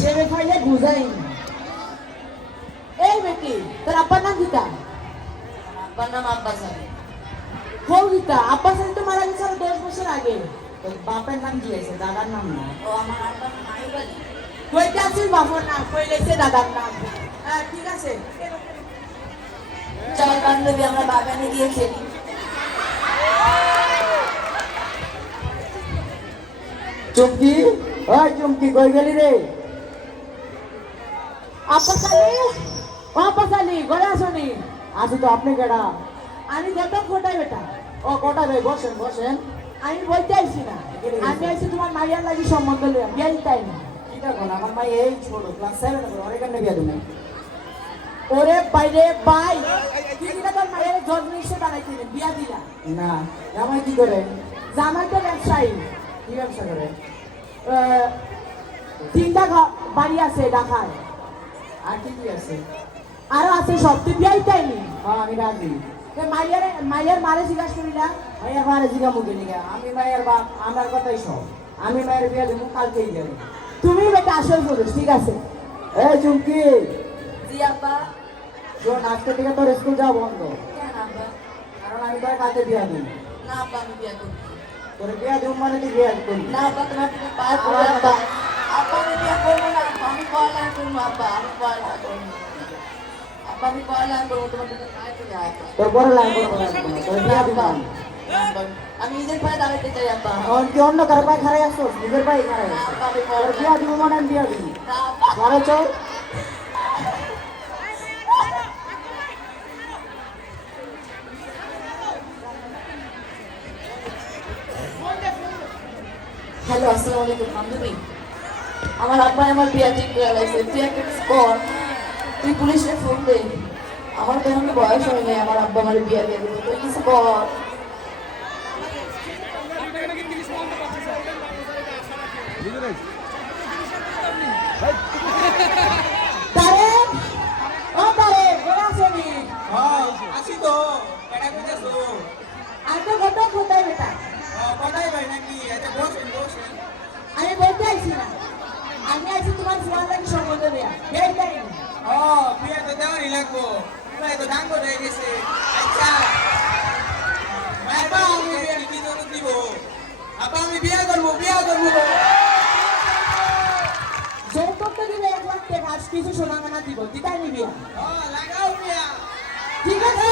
সেবে খাইলে বুঝাই এই বেটি তোর আব্বার নাম গীতা আব্বার নাম আব্বাস আলী। হো গীতা আব্বাস আলী তো মারা গেছে আরো 10 বছর আগে তোর বাপের নাম কি আছে দাদার নাম না ও আমার আব্বার নাম আয়ুব আলী। কইতে আসিস বাপর নাম কইলেছে দাদার নাম হ্যাঁ ঠিক আছে চল বান্ধবী আমরা বাগানে গিয়ে খেলি। চুমকি ওই চুমকি কই গেলি রে? আব্বাস আলী ও আব্বাস আলী ঘরে আসনি আছি তো, আপনি কেডা? আমি গেটক কোটাই বেটা ও কোটা রে, বসেন বসেন। আমি বলতে আইছি না আমি আইছি তোমার মাইয়ার লাগি সম্বন্ধ লইয়া বিয়া দিতাই না কিটা কোন আমার মাই এই ছোট ক্লাস 7 এ পড়ে, অনেক কানে বিয়া দিনে। ওরে বাইরে বাই তুই কিনা তোর মায়ের জন্ম হিসেবে বানাইছিলি বিয়া দিলা না জামাই কি করে? জামাই তো ব্যবসায়ী কি ব্যবসা করে? তিনটা বাড়ি আছে ঢাকায় আর কি কি আছে? আরো আছে সব তুই বিয়াই তাইনি হ্যাঁ আমি রাজি। মায়ের মারে জিজ্ঞাসা করি না মায়ের বারে জিগা মুখে নিগা, আমি মায়ের বাপ, আমার কথাই সব। আমি মায়ের বিয়া দেবো কালকেই যাবো। তুমি বেটা আসল পুরুষ ঠিক আছে এই চুমকি জি আব্বা। শোন, আজকে থেকে তোর স্কুল যাওয়া বন্ধ, কেন আব্বা? কারণ আমি তোর কালকে বিয়া দিই। না আব্বা আমি বিয়ে করবো তোর বিয়া দেবো মানে তুই বিয়া করবি। না আব্বা, তোমার থেকে পায়ে পড়ে আব্বা। আব্বা আমি বিয়ে করবো না আব্বা, আমি পড়ালেখা করবো আব্বা, আমি পড়ালেখা করবো আব্বা, আমি পড়ালেখা করবো, তোমার থেকে পায়ে পড়ে আব্বা। তোর বড় লাইন করবো না, তোর বিয়া দিব আব্বা, আমি। আব্বা, আমি নিজের পায়ে দাঁড়াতে চাই আব্বা। এখন কি অন্য কারো পায়ে খারাই আসছো? নিজের পায়ে খারাই না আসছো। আব্বা, আমি তোর পড়ালেখা বিয়া দিব মানে আমি বিয়া দিবি। না আব্বা। ঘরে চল। হ্যালো, আসসালামু আলাইকুম বান্ধবী। আমার আব্বা আমার বিয়া ঠিক করে লাগছে, তুই একটা কিছু কর, তুই পুলিশে ফোন দে। আমার তো এখনো বয়স হয় নাই, আমার আব্বা আমার বিয়া দিয়ে দেবে, তুই কিছু কর। তারেক ও তারেক ঘরে আসনি আসি তো কেডা কইতাছো? আমি তো গেটক কোটাই বেটা কটাই ভাই নাকি? আচ্ছা বসেন বসেন। আমি বলতে আইছি না আমি আইছি তোমার ফুয়ার লাগি সম্বন্ধ লইয়া বিয়াই তাইনি বিয়ে তো দেওয়ারই লাগবো, বিয়ে তো দাঙ্গ হয়ে গেছে। আচ্ছা আব্বা আমি বিয়ে কি জন্য দিব? আব্বা আমি বিয়ে করবো, বিয়ে করবো। যৌতুক তো দিবে 1 লাখ টাকা আজ কিছু সোনা গানা দিব দিতাই নিবি লাগাও বিয়া। ঠিক আছে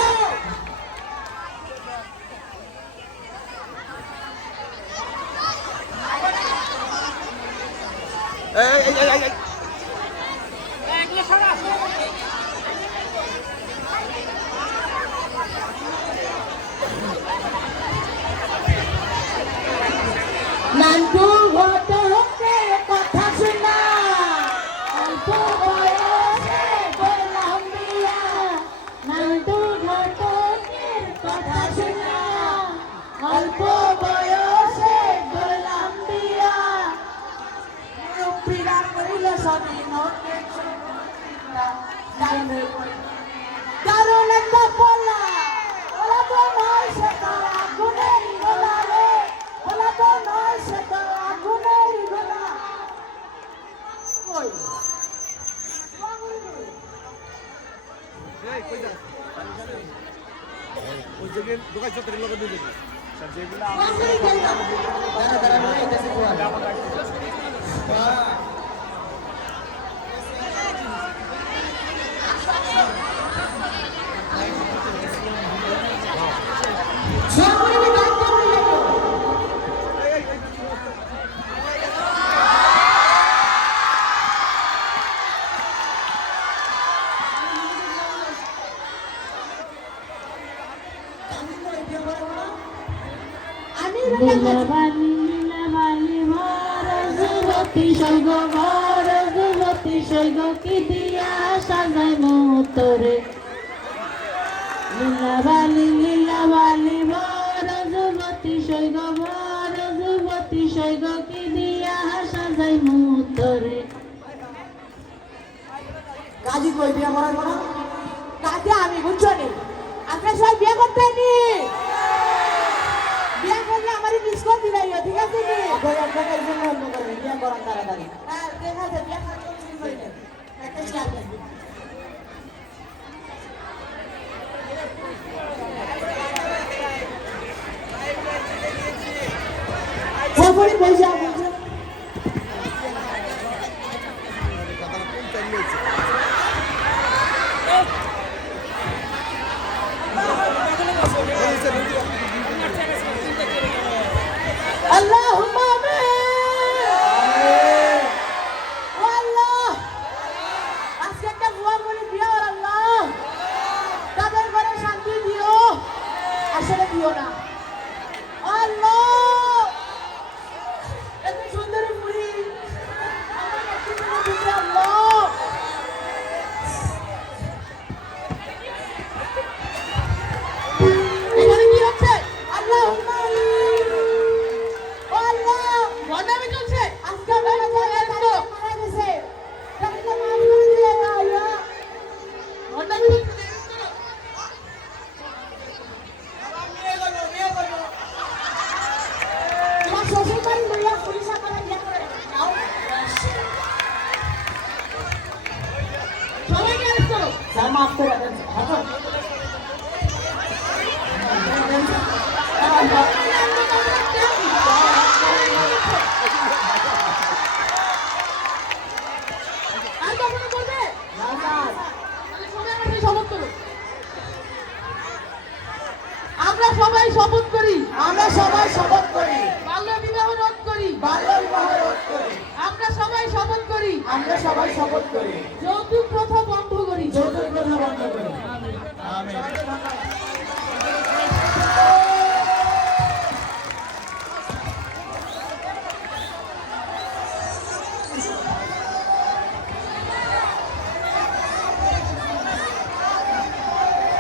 নান্টু ঘটে হচ্ছে কথা শোনা অল্প বয়সে বললাম বিয়া নান্টু ঘটকের কথা শোনা অল্প বয়সে বললাম বিয়া মুরব্বীরা করিল সবই নোটে কারণ একটা বলা ওরা তো নয় সে তো আগুনের গোলা রে ওরা তো নয় সে তো আগুনের গোলা কই দাঁড়া দাঁড়া মানে এটাছে সবাই দায়িত্ব নিয়ে আমি নীলাবালি নীলাবালি ভর যুবতী সৈগ ভর যুবতী সৈগ কি দিয়া সাজাই মুতরে নীলাবালি নীলাবালি ভর যুবতী সৈগ ভর যুবতী সৈগ কি দিয়া সাজাই মুতরে কাজী কই বিয়া করার পর? কাজে আমি বুঝছো নি আপনার সবাই বিয়ে করতে নি বিয়ে করলে আমারই মিস করে দিলাই ঠিক আছে নি কই আপনাদের জন্য অন্য করে বিয়া করার তাড়াতাড়ি। হ্যাঁ দেখা যায় বিয়ে একটা চেয়ার দেন। তারপরে বসে বসে আল্লাহুম্মা আমিন। ও আল্লাহ, আজকে একটা বুয়া করে দিও আল্লাহ, তাদের ঘরে শান্তি দিও, আসলে দিও না আল্লাহ। এত সুন্দর বুড়ি আমার একটু করে দিতে আল্লাহ। এখানে কি হচ্ছে? আল্লাহুম্মা আমিন। ও আল্লাহ, বন্ডামি চলছে। আজকে আমার জায়গায় মারা গেছে, তাকে মাফ করে দিও আল্লাহ। বন্ডামি চলছে। তোমার শ্বশুর বাড়ি লইয়া পুলিশ আপনারা বিয়ে করে নাও। সবাইকে অ্যারেস্ট করো। স্যার মাফ করে দেন হাঁটো আর কখনো করবে? না স্যার তাহলে সবাই আমার সাথে শপথ করো। আমরা সবাই শপথ করি, আমরা সবাই শপথ করি বাল্য বিবাহ রোধ করি। বাল্য বিবাহ রোধ করি আমরা সবাই শপথ করি, আমরা সবাই শপথ করি যৌতুক প্রথা বন্ধ করি। যৌতুক প্রথা বন্ধ করি আমিন